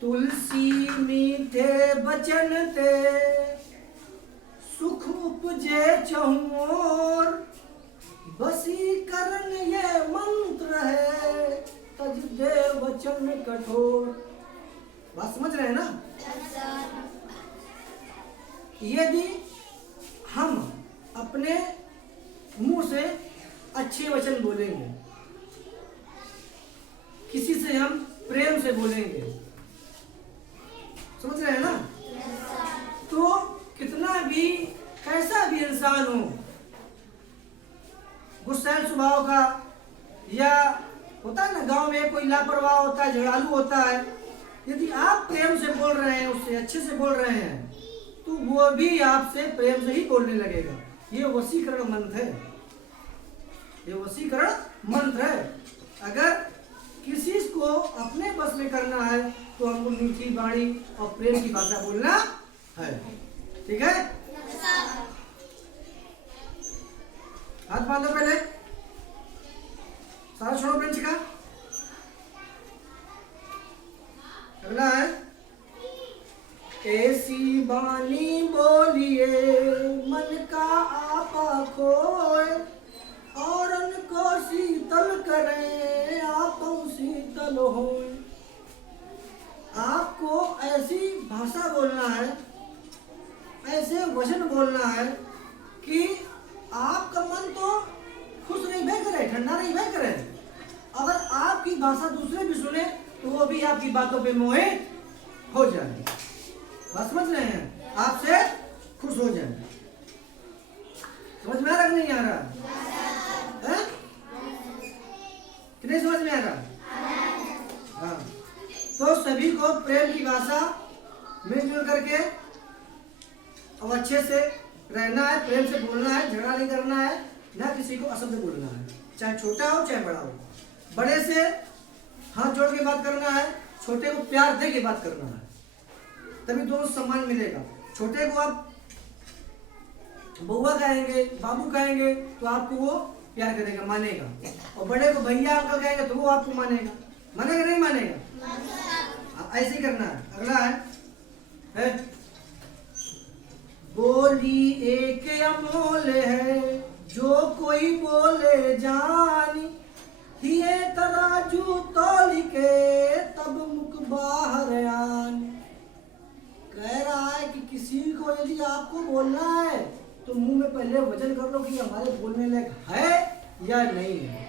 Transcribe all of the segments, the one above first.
तुलसी मीठे बचन ते सुख उपजे चहुओर, वशीकरण ये मंत्र है तज दे वचन कठोर। बात समझ रहे हैं ना? यदि हम अपने मुंह से अच्छे वचन बोलेंगे, किसी से हम प्रेम से बोलेंगे, समझ रहे हैं ना? तो कितना भी कैसा भी इंसान हो, गुस्सैल स्वभाव का, या होता है ना गांव में कोई लापरवाह होता है, झगड़ालू होता है, यदि आप प्रेम से बोल रहे हैं, उससे अच्छे से बोल रहे हैं, तो वो भी आपसे प्रेम से ही बोलने लगेगा। ये वशीकरण मंत्र है, ये वशीकरण मंत्र है। अगर किसी को अपने बस में करना है तो हमको मीठी वाणी और प्रेम की भाषा बोलना है। ठीक है? हाथ बांधो पहले, सारा छोड़ो बेंच का। अगला है, ऐसी बानी बोलिए मन का आपा खोए, और उनको शीतल करें आप शीतल होए। आपको ऐसी भाषा बोलना है, ऐसे वचन बोलना है कि आपका मन तो खुश नहीं भय करे, ठंडा नहीं भय करे। अगर आपकी भाषा दूसरे भी सुने तो वो भी आपकी बातों पे मोहित हो जाए। बात समझ रहे हैं? आपसे खुश हो जाए। समझ में आ रहा कि नहीं आ रहा? है? कितने समझ में आ रहा? हाँ। तो सभी को प्रेम की भाषा मिलजुल करके अब अच्छे से रहना है, प्रेम से बोलना है, झगड़ा नहीं करना है, ना किसी को अशब्द बोलना है, चाहे छोटा हो चाहे बड़ा हो। बड़े से हाथ जोड़ के बात करना है, छोटे को प्यार दे के बात करना है, तभी दोनों सम्मान मिलेगा। छोटे को आप बउआ कहेंगे, बाबू कहेंगे तो आपको वो प्यार करेगा, मानेगा। और बड़े को भैया अंकल कहेंगे तो वो आपको मानेगा। मानेगा नहीं मानेगा? ऐसे ही करना है। अगला है बोली एक अमोल है जो कोई बोले जानी, हिये तराजू तौल के तब मुख बाहर आनी। कह रहा है कि किसी को यदि आपको बोलना है तो मुंह में पहले वचन कर लो कि हमारे बोलने लायक है या नहीं है।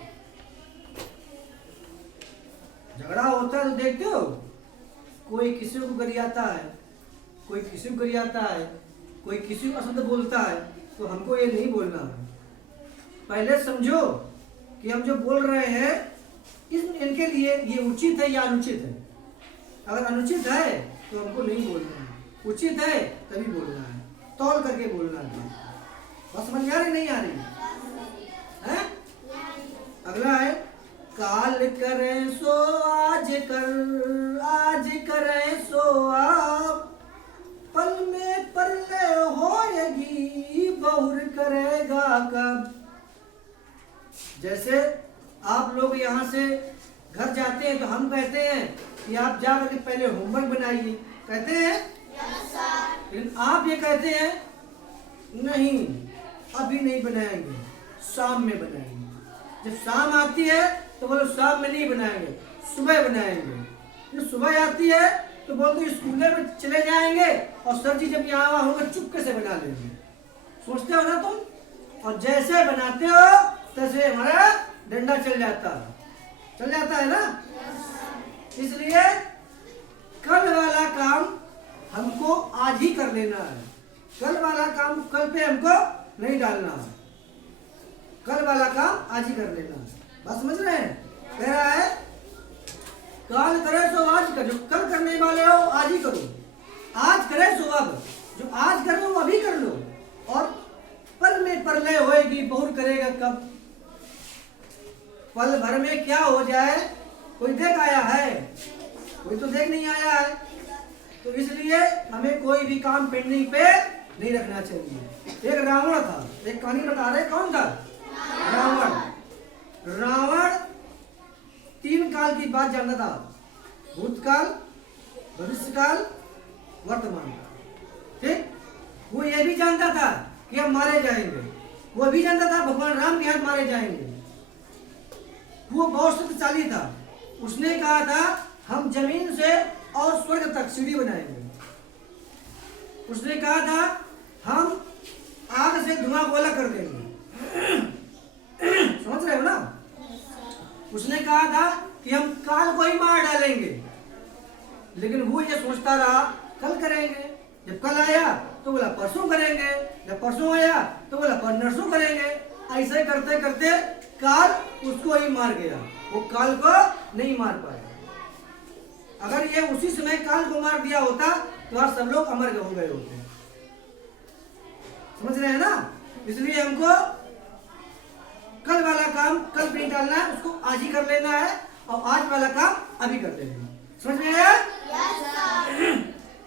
झगड़ा होता है तो देखते हो, कोई किसी को गरियाता है, कोई किसी को गरियाता है, कोई किसी को अशब्द बोलता है, तो हमको ये नहीं बोलना है। पहले समझो कि हम जो बोल रहे हैं इनके लिए ये उचित है या अनुचित है। अगर अनुचित है तो हमको नहीं बोलना है, उचित है तभी बोलना है, तौल करके बोलना है। बस समझ में आ रही नहीं आ रही है? अगला है, काल करें सो आज कर, आज करें सो आप, पल में परले होएगी बहुर करेगा कब। जैसे आप लोग यहाँ से घर जाते हैं तो हम कहते हैं कि आप जा करके पहले होमवर्क बनाइए, कहते हैं? लेकिन आप ये कहते हैं नहीं अभी नहीं बनाएंगे, शाम में बनाएंगे। जब शाम आती है तो बोलो शाम में नहीं बनाएंगे, सुबह बनाएंगे। जब सुबह आती है तो बोलते स्कूल में चले जाएंगे और सर जी जब यहाँ होंगे चुपके से बना लेंगे। सोचते हो ना तुम? और जैसे बनाते हो तैसे हमारा डंडा चल जाता है ना? इसलिए कल वाला काम हमको आज ही कर लेना है। कल वाला काम कल पे हमको नहीं डालना है, कल वाला काम आज ही कर लेना है। बात समझ रहे हैं? कह रहा है काल करे सो आज करो, कल करने वाले हो आज ही करो, आज करे सो अब, जो आज कर लो अभी कर लो। और पल में परलय होएगी बहुर करेगा कब। पल भर में क्या हो जाए कोई देख आया है? कोई तो देख नहीं आया है। तो इसलिए हमें कोई भी काम पेंडिंग पे नहीं रखना चाहिए। एक रावण था, एक कहानी बता रहे, कौन था? रावण 3 काल की बात जानता था, भूतकाल, भविष्य काल, वर्तमान काल। ठीक, वो ये भी जानता था कि हम मारे जाएंगे, वो भी जानता था भगवान राम के हाथ मारे जाएंगे। वो बहुत शक्तिशाली था। उसने कहा था हम जमीन से और स्वर्ग तक सीढ़ी बनाएंगे। उसने कहा था हम आग से धुआं गोला कर देंगे। समझ रहे हो ना? उसने कहा था कि हम काल को ही मार डालेंगे, लेकिन वो ये सोचता रहा कल करेंगे। जब कल आया तो बोला परसों करेंगे, जब परसों आया तो बोला परसों करेंगे। ऐसे करते करते काल उसको ही मार गया, वो काल को नहीं मार पाया। अगर ये उसी समय काल को मार दिया होता तो आज सब लोग अमर हो गए होते। समझ रहे हैं ना? इसलिए हमको कल वाला काम कल नहीं डालना है, उसको आज ही कर लेना है, और आज वाला काम अभी कर लेना है। समझ में आया?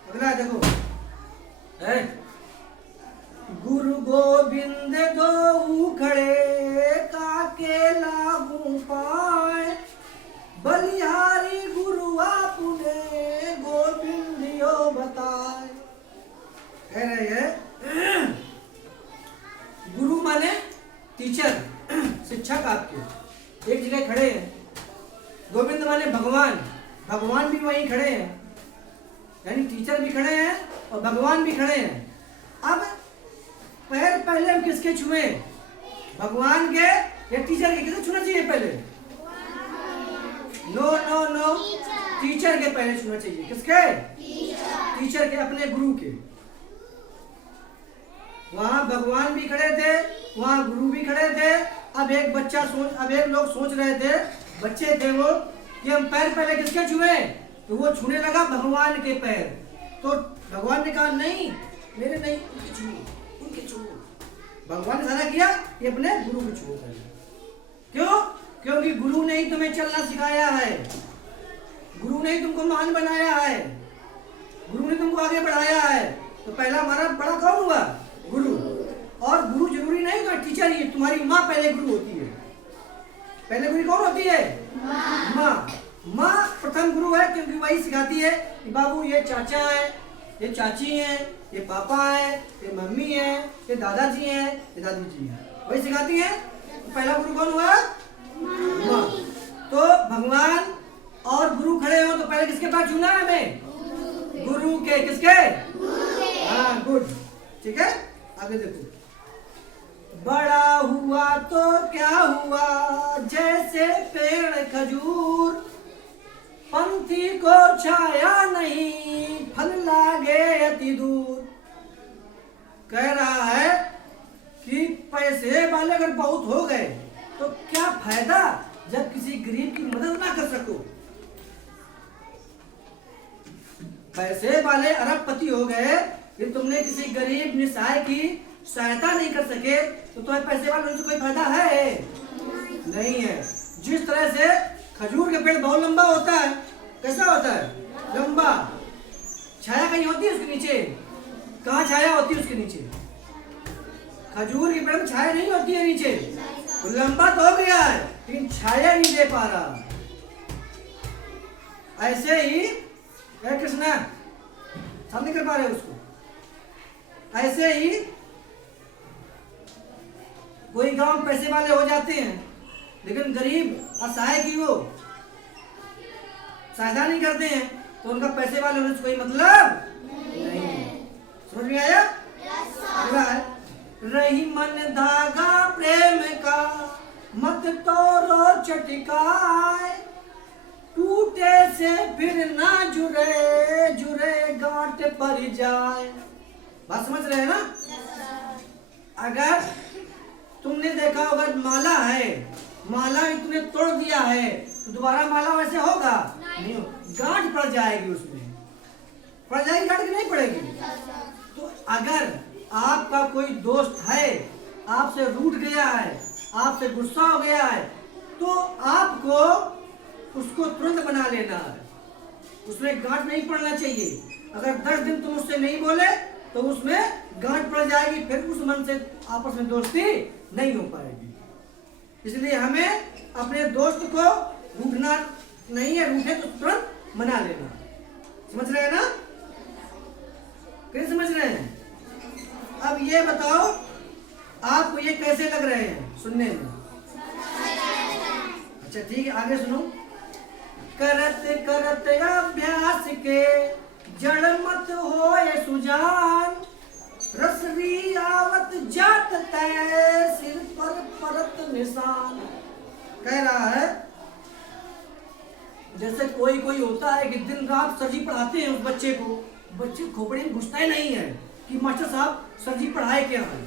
अगला देखो, गुरु गोविंद दो खड़े काके लागू पाए, बलिहारी गुरु आपने गोविंदियो बताए। कह रहे हैं गुरु माने टीचर, शिक्षक आपके एक जगह खड़े हैं। गोविंद माने भगवान, भगवान भी वहीं खड़े हैं, यानी टीचर भी खड़े हैं और भगवान भी खड़े हैं। अब पैर पहले हम किसके छुए? भगवान के या टीचर के? किसे छूना चाहिए पहले? नो नो नो, टीचर के पहले छूना चाहिए। किसके? टीचर के, अपने गुरु के। वहां भगवान भी खड़े थे, वहां गुरु भी खड़े थे। अब एक लोग सोच रहे थे, बच्चे थे वो, कि हम पैर पहले किसके छुए? तो वो छूने लगा भगवान के पैर। तो भगवान ने कहा नहीं, मेरे नहीं, उनके छुओ, उनके छुओ। भगवान ने सारा किया कि अपने गुरु को छुओ पहले। क्यों? क्योंकि गुरु ने ही तुम्हें चलना सिखाया है, गुरु ने ही तुमको महान बनाया है, गुरु ने तुमको आगे बढ़ाया है। तो पहला हमारा बड़ा कौन हुआ? गुरु। और गुरु जरूरी नहीं तो टीचर ही, तुम्हारी माँ पहले गुरु होती है। पहले गुरु कौन होती है? माँ। माँ प्रथम गुरु है, क्योंकि वही सिखाती है कि बाबू ये चाचा है, ये चाची है, ये पापा है, ये मम्मी है, ये दादाजी है, ये दादी जी है, वही सिखाती है। तो पहला गुरु कौन हुआ? माँ। तो भगवान और गुरु खड़े हो तो पहले किसके पास छूना है हमें? गुरु के। किसके? हाँ, गुड। ठीक है, आगे देखो। बड़ा हुआ तो क्या हुआ जैसे पेड़ खजूर, पंथी को छाया नहीं फल लागे अति दूर। कह रहा है कि पैसे वाले अगर बहुत हो गए तो क्या फायदा जब किसी गरीब की मदद ना कर सको। पैसे वाले अरबपति हो गए कि तुमने किसी गरीब निसहाय की सहायता नहीं कर सके, तो तुम्हें पैसे वाले से कोई फायदा है? नहीं है। जिस तरह से खजूर के पेड़ बहुत लंबा होता है, कैसा होता है? लंबा। छाया कहीं होती है उसके नीचे? कहाँ छाया होती है उसके नीचे? खजूर के पेड़ में छाया नहीं होती है नीचे। तो लंबा तो हो गया है लेकिन छाया नहीं दे पा रहा। ऐसे ही कृष्णा सामने कर पा रहे उसको। ऐसे ही कोई गांव पैसे वाले हो जाते हैं लेकिन गरीब असहाय की वो सहायता नहीं करते हैं, तो उनका पैसे वाले होने से कोई मतलब नहीं। समझ में आया? अगला है, रही मन धागा प्रेम का मत तोड़ो चटकाए, टूटे से फिर ना जुड़े जुड़े गांठ पर जाए। बात समझ रहे हैं ना? अगर तुमने देखा होगा माला है, माला तुमने तोड़ दिया है तो दोबारा माला वैसे होगा नहीं, गांठ पड़ जाएगी, उसमें पड़ जाएगी गांठ की नहीं पड़ेगी। तो अगर आपका कोई दोस्त है आपसे रूठ गया है, आपसे गुस्सा हो गया है, तो आपको उसको तुरंत बना लेना है, उसमें गांठ नहीं पड़ना चाहिए। अगर 10 दिन तुम उससे नहीं बोले तो उसमें गांठ पड़ जाएगी, फिर उस मन से आपस में दोस्ती नहीं हो पाएगी। इसलिए हमें अपने दोस्त को रूठना नहीं है, रूठे तो तुरंत मना लेना। समझ रहे हैं ना? कैसे समझ रहे हैं? अब ये बताओ आपको ये कैसे लग रहे हैं सुनने में? अच्छा ठीक है, आगे सुनो। करत करत अभ्यास के जड़ मत होए सुजान, रसरी आवत जात तय सिर पर परत निशान। कह रहा है जैसे कोई कोई होता है कि दिन रात सर जी पढ़ाते हैं उस बच्चे को, बच्चे खोपड़ी में घुसता ही नहीं है कि मास्टर साहब सर जी पढ़ाए क्या है।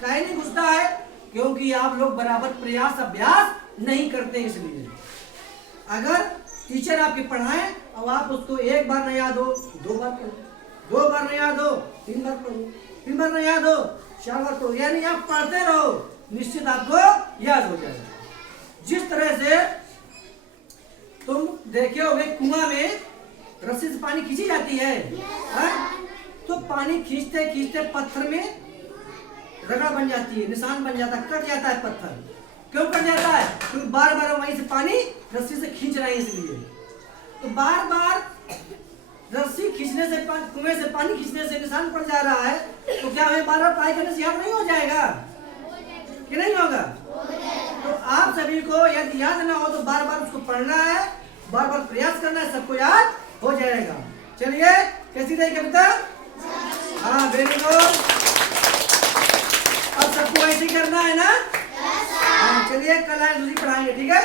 काहे नहीं घुसता है? क्योंकि आप लोग बराबर प्रयास अभ्यास नहीं करते। इसलिए अगर टीचर आपके पढ़ाएं और आप उसको एक बार नहीं याद हो 2 बार पढ़ो, 2 बार नहीं याद हो 3 बार पढ़ो, 3 बार नहीं याद हो 4 बार पढ़ो, यानी आप पढ़ते रहो, निश्चित आपको याद हो जाएगा। जिस तरह से तुम देखे होगे कुआं में रस्सी से पानी खींची जाती है, तो पानी खींचते खींचते पत्थर में रगड़ बन जाती है, निशान बन जाता है, कट जाता है पत्थर। क्यों कट जाता है? क्योंकि बार बार वहीं से पानी रस्सी से खींच रहा है इसलिए। तो बार बार रस्सी खींचने से, कुएं से पानी खींचने से निशान पड़ जा रहा है, तो क्या हमें बार बार ट्राई करने से याद नहीं हो जाएगा कि नहीं होगा? तो आप सभी को यदि याद ना हो तो बार बार उसको पढ़ना है, बार बार प्रयास करना है, सबको याद हो जाएगा। चलिए कैसी रही कविता? हाँ वेरी गुड। अब सबको ऐसे करना है ना? हाँ चलिए कल दूसरी पढ़ाएंगे, ठीक है?